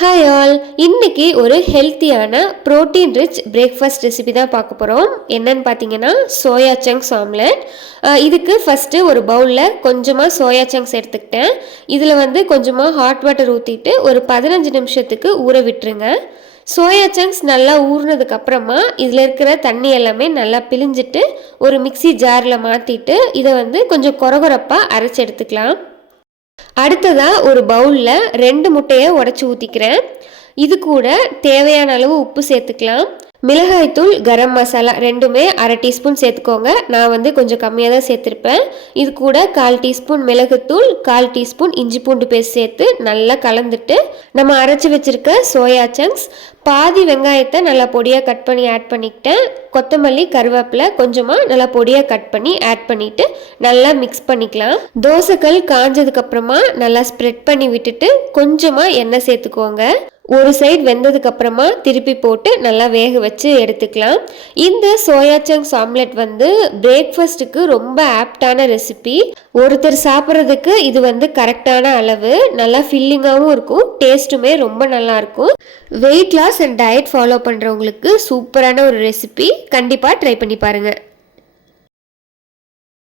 Hi all, இன்னைக்கு ஒரு ஹெல்த்தியான ப்ரோட்டீன் ரிச் பிரேக்ஃபாஸ்ட் ரெசிபி தான் பார்க்க போகிறோம். என்னன்னு பார்த்தீங்கன்னா சோயா சங்க்ஸ் ஆம்லெட். இதுக்கு ஃபஸ்ட்டு ஒரு பவுலில் கொஞ்சமாக சோயா சங்க்ஸ் எடுத்துக்கிட்டேன். இதில் கொஞ்சமாக ஹாட் வாட்டர் ஊற்றிட்டு ஒரு 15 நிமிஷத்துக்கு ஊற விட்டுருங்க. சோயா சங்க்ஸ் நல்லா ஊறினதுக்கப்புறமா இதில் இருக்கிற தண்ணி எல்லாமே நல்லா பிழிஞ்சிட்டு ஒரு மிக்சி ஜாரில் மாற்றிட்டு இதை கொஞ்சம் கொரகொரப்பாக அரைச்சி எடுத்துக்கலாம். அடுத்ததாக ஒரு பவுலில் 2 முட்டையை உடச்சி ஊற்றிக்கிறேன். இது கூட தேவையான அளவு உப்பு சேர்த்துக்கலாம். மிளகாய்த்தூள், கரம் மசாலா ரெண்டுமே 1/2 டீஸ்பூன் சேர்த்துக்கோங்க. நான் கொஞ்சம் கம்மியாக தான் சேர்த்துருப்பேன். இது கூட 1/4 டீஸ்பூன் மிளகுத்தூள், 1/4 டீஸ்பூன் இஞ்சி பூண்டு பேஸ்ட் சேர்த்து நல்லா கலந்துட்டு நம்ம அரைச்சி வச்சுருக்க சோயா சங்க்ஸ், பாதி வெங்காயத்தை நல்லா பொடியாக கட் பண்ணி ஆட் பண்ணிக்கிட்டேன். கொத்தமல்லி, கருவேப்பிலை கொஞ்சமாக நல்லா பொடியாக கட் பண்ணி ஆட் பண்ணிவிட்டு நல்லா மிக்ஸ் பண்ணிக்கலாம். தோசைக்கல் காஞ்சதுக்கப்புறமா நல்லா ஸ்ப்ரெட் பண்ணி விட்டுட்டு கொஞ்சமாக எண்ணெய் சேர்த்துக்கோங்க. ஒரு சைடு வெந்ததுக்கு அப்புறமா திருப்பி போட்டு நல்லா வேக வச்சு எடுத்துக்கலாம். இந்த சோயா சங்க்ஸ் ஆம்லெட் பிரேக்ஃபாஸ்ட்டுக்கு ரொம்ப ஆப்டான ரெசிபி. ஒருத்தர் சாப்பிட்றதுக்கு இது கரெக்டான அளவு, நல்லா ஃபில்லிங்காகவும் இருக்கும், டேஸ்ட்டுமே ரொம்ப நல்லா இருக்கும். Weight loss and diet follow பண்ணுறவங்களுக்கு சூப்பரான ஒரு ரெசிபி. கண்டிப்பாக ட்ரை பண்ணி பாருங்கள்.